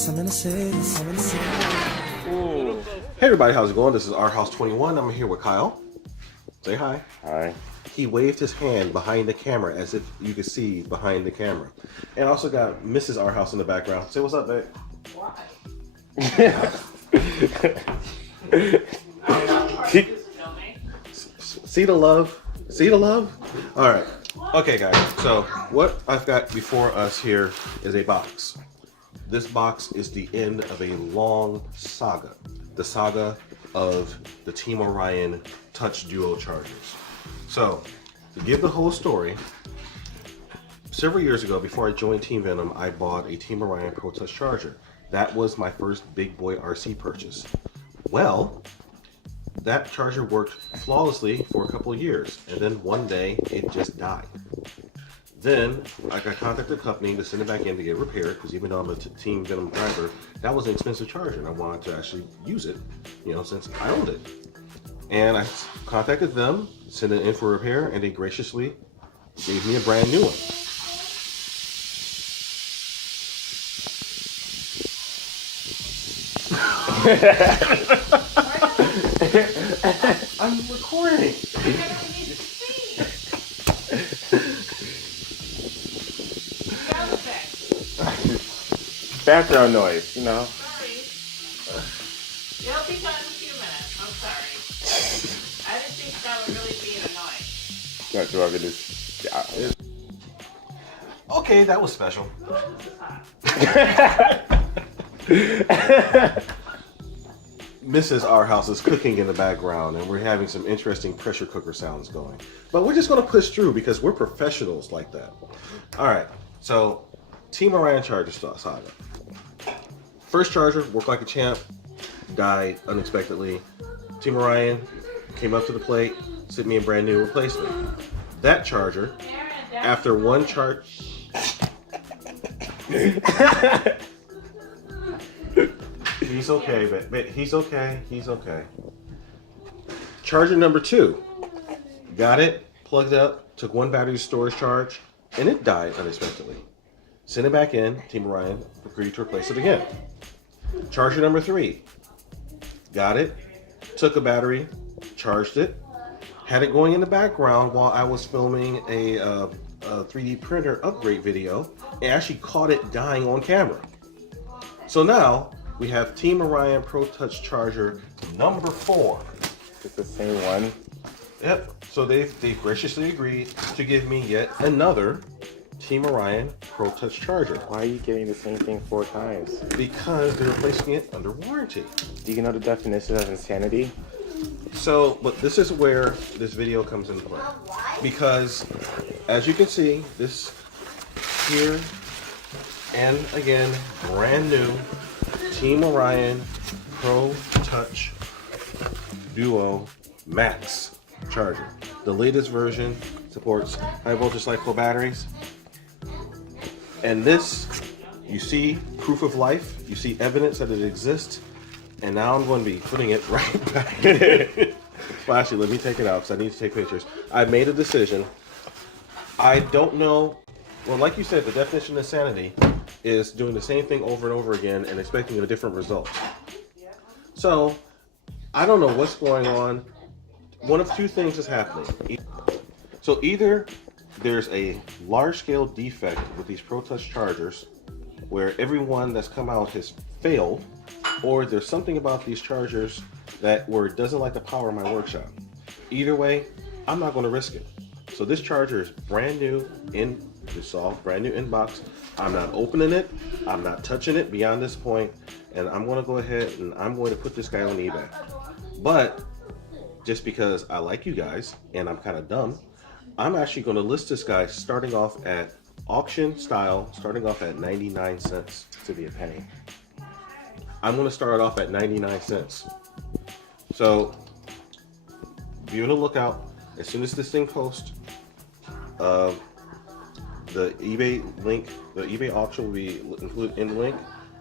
Hey everybody, how's it going? This is Our House 21. I'm here with Kyle. Say hi. Hi. He waved his hand behind the camera as if you could see behind the camera. And I also got Mrs. Our House in the background. Say what's up, babe. Why? See the love? See the love? All right. Okay, guys. So what I've got before us here is a box. This box is the end of a long saga. The saga of the Team Orion Touch Duo Chargers. So, to give the whole story, several years ago, before I joined Team Venom, I bought a Team Orion Pro Touch Charger. That was my first big boy RC purchase. Well, that charger worked flawlessly for a couple of years, and then one day it just died. Then I contacted the company to send it back in to get repaired, because even though I'm a Team Venom driver, that was an expensive charger, and I wanted to actually use it, you know, since I owned it. And I contacted them, sent it in for repair, and they graciously gave me a brand new one. I'm recording. Background noise, you know. Sorry. It'll be done in a few minutes. I'm sorry. I didn't think that would really be an annoyance. Okay, that was special. Mrs. Our House is cooking in the background, and we're having some interesting pressure cooker sounds going. But we're just going to push through because we're professionals like that. All right, so Team Orion Charger Saga. First charger worked like a champ, died unexpectedly. Team Orion came up to the plate, sent me a brand new replacement. That charger, after one charge. He's okay, but he's okay. He's okay. Charger number 2. Got it, plugged it up, took one battery storage charge, and it died unexpectedly. Sent it back in. Team Orion agreed to replace it again. Charger number 3. Got it, took a battery, charged it, had it going in the background while I was filming a 3D printer upgrade video, and actually caught it dying on camera. So now we have Team Orion Pro Touch Charger number 4. It's the same one. Yep. So they've graciously agreed to give me yet another Team Orion Pro Touch Charger. Why are you getting the same thing 4 times? Because they're replacing it under warranty. Do you know the definition of insanity? So, but this is where this video comes into play. Because, as you can see, this here, and again, brand new Team Orion Pro Touch Duo Max charger. The latest version supports high voltage LiFePro batteries. And this, you see proof of life, you see evidence that it exists, and now I'm going to be putting it right back in. Well, actually, let me take it out because I need to take pictures. I made a decision. I don't know, well, like you said, the definition of insanity is doing the same thing over and over again and expecting a different result. So, I don't know what's going on. One of two things is happening. So either there's a large-scale defect with these Pro Touch chargers where everyone that's come out has failed, or there's something about these chargers that where it doesn't like the power of my workshop. Either way, I'm not going to risk it. So this charger is brand new in, you saw, brand new in box. I'm not opening it, I'm not touching it beyond this point, and I'm going to go ahead and I'm going to put this guy on eBay. But just because I like you guys and I'm kind of dumb, I'm actually going to list this guy starting off at auction style, starting off at 99 cents to be a penny. I'm going to start it off at 99 cents. So be on the lookout. As soon as this thing posts, the eBay link, the eBay auction will be included in the link.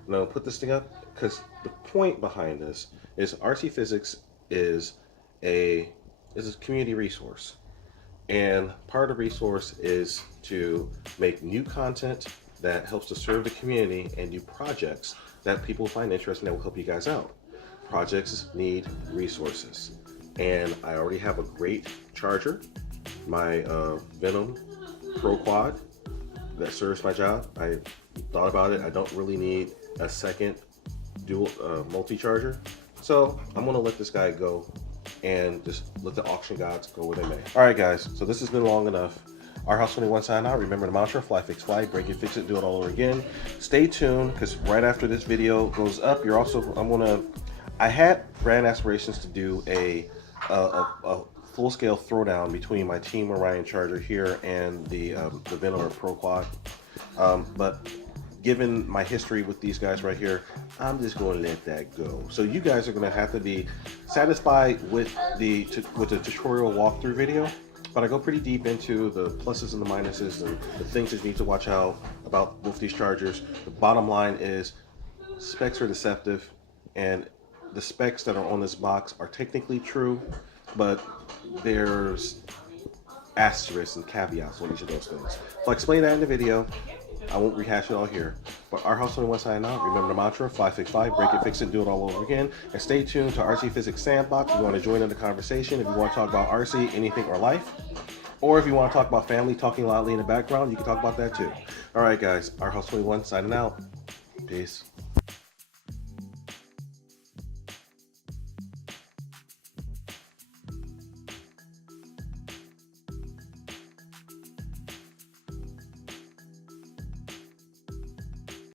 And I'll put this thing up because the point behind this is RC Physics is a community resource. And part of the resource is to make new content that helps to serve the community and do projects that people find interesting that will help you guys out. Projects need resources. And I already have a great charger, my Venom Pro Quad, that serves my job. I thought about it. I don't really need a second dual multi-charger. So I'm gonna let this guy go and just let the auction gods go where they may. All right, guys, so this has been long enough. Our House 21 sign out. Remember the mantra: fly, fix, fly, break it, fix it, do it all over again. Stay tuned, because right after this video goes up, I had grand aspirations to do a full-scale throwdown between my Team Orion charger here and the Venom Pro Quad. But given my history with these guys right here, I'm just going to let that go. So you guys are going to have to be satisfied with the tutorial walkthrough video. But I go pretty deep into the pluses and the minuses and the things that you need to watch out about both these chargers. The bottom line is specs are deceptive, and the specs that are on this box are technically true, but there's asterisks and caveats on each of those things. So I'll explain that in the video. I won't rehash it all here. But our House 21 signing out. Remember the mantra: fly, fix, fly, break it, fix it, do it all over again. And stay tuned to RC Physics Sandbox if you want to join in the conversation. If you want to talk about RC, anything, or life. Or if you want to talk about family talking loudly in the background, you can talk about that too. All right, guys. Our House 21 signing out. Peace.